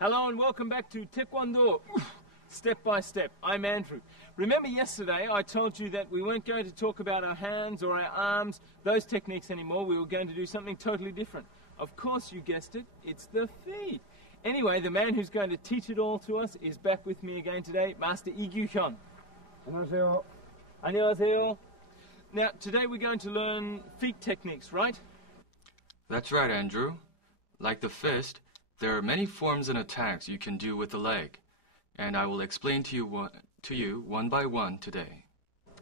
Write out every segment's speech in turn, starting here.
Hello and welcome back to Taekwondo, step by step. I'm Andrew. Remember yesterday I told you that we weren't going to talk about our hands or our arms, those techniques anymore. We were going to do something totally different. Of course you guessed it, it's the feet. Anyway, the man who's going to teach it all to us is back with me again today, Master Lee Gyu-hyun. 안녕하세요. 안녕하세요. Now today we're going to learn feet techniques, right? That's right, Andrew. Like the fist, there are many forms and attacks you can do with the leg, and I will explain to you one by one today.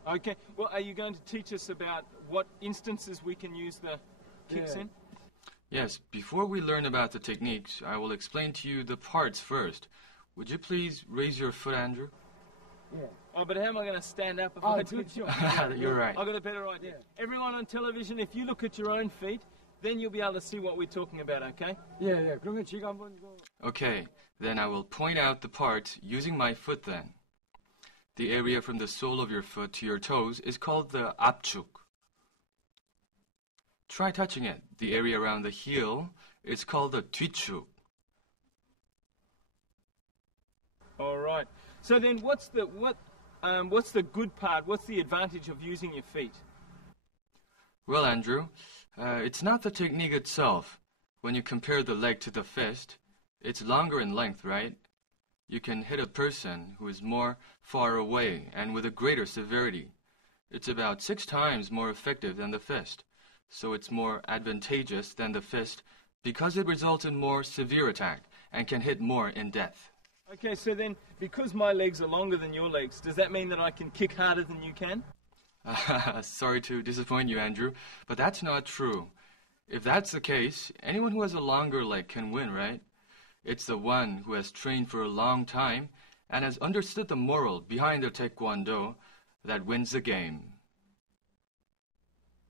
Okay, well, are you going to teach us about what instances we can use the kicks in? Yes, before we learn about the techniques, I will explain to you the parts first. Would you please raise your foot, Andrew? Yeah. Oh, but how am I going to stand up if I do it? You're right. I've got a better idea. Everyone on television, if you look at your own feet, then you'll be able to see what we're talking about, okay? 예. 그러면 제가 한번 이거 Okay, then I will point out the parts using my foot then. The area from the sole of your foot to your toes is called the 앞축. Try touching it. The area around the heel is called the 뒤축. All right. So then what's the good part? What's the advantage of using your feet? Well, Andrew, it's not the technique itself. When you compare the leg to the fist, it's longer in length, right? You can hit a person who is more far away and with a greater severity. It's about 6 times more effective than the fist, so it's more advantageous than the fist because it results in more severe attack and can hit more in depth. Okay, so then because my legs are longer than your legs, does that mean that I can kick harder than you can? Sorry to disappoint you, Andrew, but that's not true. If that's the case, anyone who has a longer leg can win, right? It's the one who has trained for a long time and has understood the moral behind the Taekwondo that wins the game.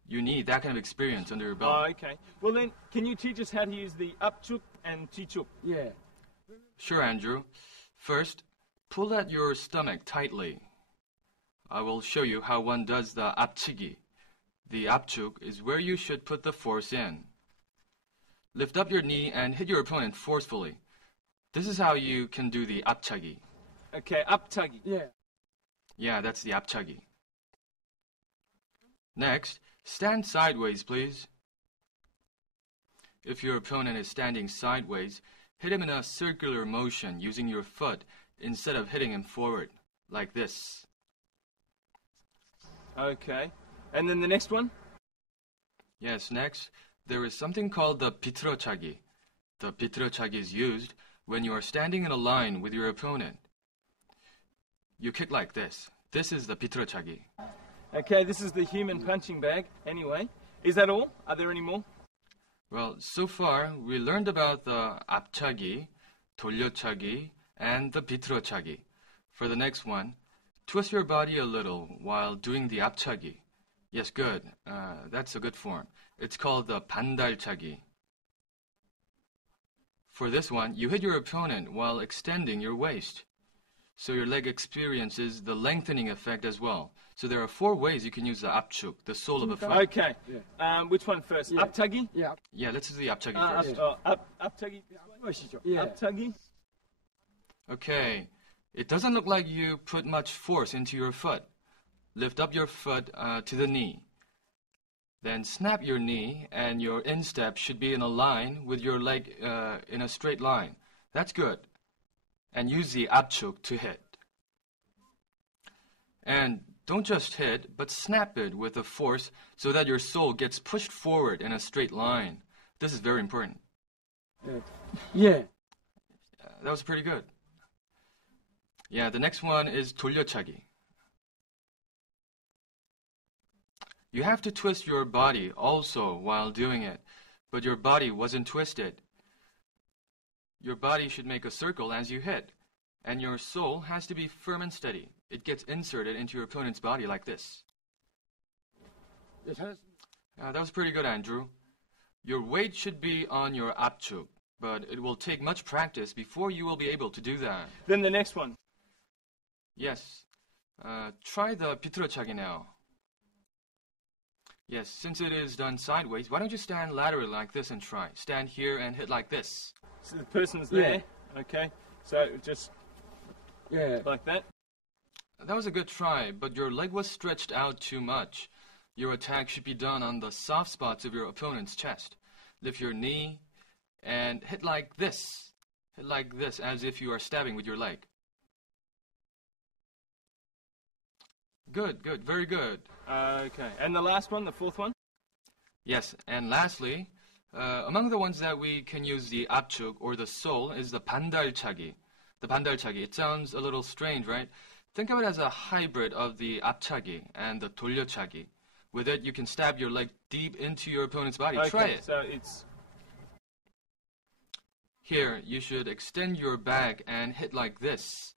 You need that kind of experience under your belt. Oh, okay. Well then, can you teach us how to use the 앞축 and 뒤축? 예. Sure, Andrew. First, pull at your stomach tightly. I will show you how one does the 앞치기. The 앞축 is where you should put the force in. Lift up your knee and hit your opponent forcefully. This is how you can do the 앞차기. Okay, 앞차기. 예. Yeah, that's the 앞차기. Next, stand sideways, please. If your opponent is standing sideways, hit him in a circular motion using your foot instead of hitting him forward, like this. Okay. And then the next one? Yes, next, there is something called the 비틀어차기. The 비틀어차기 is used when you are standing in a line with your opponent. You kick like this. This is the 비틀어차기. Okay, this is the human punching bag. Anyway, is that all? Are there any more? Well, so far, we learned about the 앞차기, 돌려차기, and the 비틀어차기. For the next one, twist your body a little while doing the 앞차기. Yes, good. That's a good form. It's called the 반달차기. For this one, you hit your opponent while extending your waist. So your leg experiences the lengthening effect as well. So there are 4 ways you can use the 앞축, the sole of a foot. Okay. Which one first? Yeah. 앞차기? 예. Yeah, let's do the 앞차기 first. 앞차기. 하시죠. 예. 앞차기. Okay. It doesn't look like you put much force into your foot. Lift up your foot to the knee. Then snap your knee, and your instep should be in a line with your leg in a straight line. That's good. And use the 앞축 to hit. And don't just hit, but snap it with a force so that your sole gets pushed forward in a straight line. This is very important. 예. That was pretty good. Yeah, the next one is 돌려차기. You have to twist your body also while doing it, but your body wasn't twisted. Your body should make a circle as you hit, and your sole has to be firm and steady. It gets inserted into your opponent's body like this. 예, 잘했습니다. That was pretty good, Andrew. Your weight should be on your 앞축, but it will take much practice before you will be able to do that. Then the next one. Yes. Try the 비틀어차기 now. Yes, since it is done sideways, why don't you stand laterally like this and try? Stand here and hit like this. So the person's there. Okay, so just 예. like that. That was a good try, but your leg was stretched out too much. Your attack should be done on the soft spots of your opponent's chest. Lift your knee and hit like this. Hit like this, as if you are stabbing with your leg. Good, good, very good. Okay, and the last one, the fourth one? Yes, and lastly, among the ones that we can use the 압축 or the sole is the 반달차기. The 반달차기. It sounds a little strange, right? Think of it as a hybrid of the 앞차기 and the 돌려차기. With it, you can stab your leg deep into your opponent's body. Okay, Try it. so it's... Here, you should extend your back and hit like this.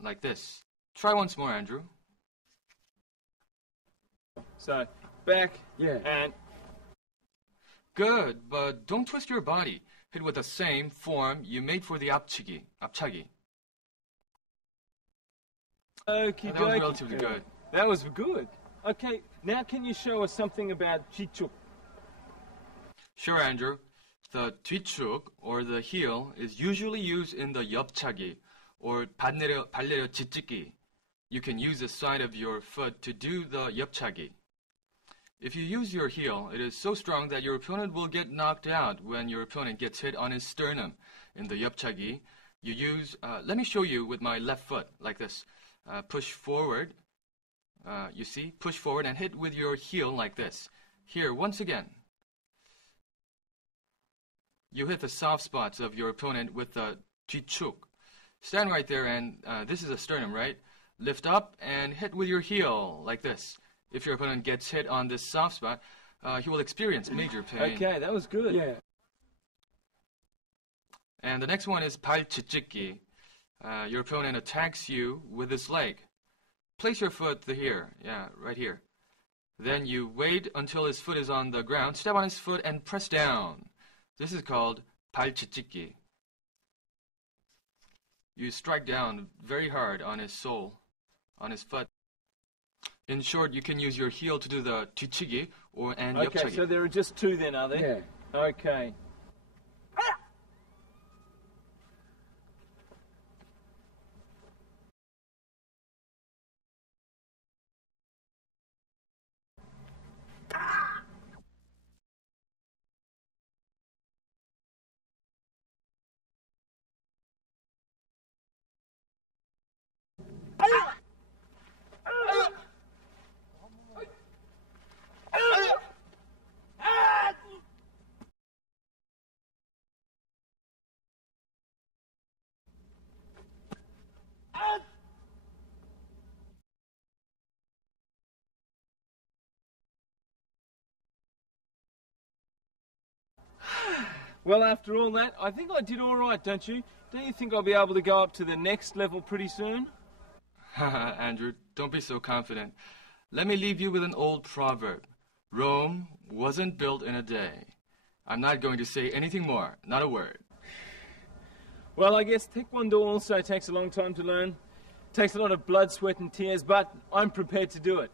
Like this. Try once more, Andrew. So, back 예. and... Good, but don't twist your body. Hit with the same form you made for the 앞치기, 앞차기. Okie That was dokie. relatively good. That was good. Okay, now can you show us something about 뒤축? Sure, Andrew. The 뒤축, or the heel, is usually used in the 옆차기, or 발내려 짚찍기. You can use the side of your foot to do the 옆차기. If you use your heel, it is so strong that your opponent will get knocked out when your opponent gets hit on his sternum. In the 옆차기, you use, let me show you with my left foot, like this. Push forward, you see, push forward and hit with your heel like this. Here, once again. You hit the soft spots of your opponent with the 뒤축. Stand right there and this is a sternum, right? Lift up and hit with your heel like this. If your opponent gets hit on this soft spot, he will experience major pain. Okay, that was good. 예. And the next one is 발 짚찍기. Your opponent attacks you with his leg. Place your foot here, yeah, right here. Then you wait until his foot is on the ground, step on his foot and press down. This is called 발 짚찍기. You strike down very hard on his sole, on his foot. In short, you can use your heel to do the 뒤치기 and Okay, 옆차기. so there are just two then, are there? 예. Okay. Well, after all that, I think I did all right, don't you? Don't you think I'll be able to go up to the next level pretty soon? Andrew, don't be so confident. Let me leave you with an old proverb. Rome wasn't built in a day. I'm not going to say anything more, not a word. Well, I guess Taekwondo also takes a long time to learn. Takes a lot of blood, sweat and tears, but I'm prepared to do it.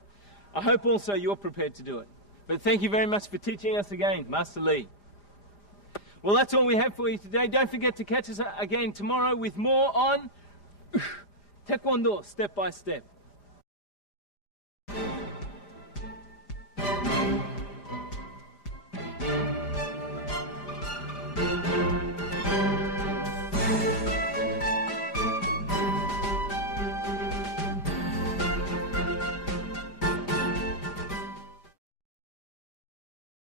I hope also you're prepared to do it. But thank you very much for teaching us again, Master Lee. Well, that's all we have for you today. Don't forget to catch us again tomorrow with more on Taekwondo Step by Step.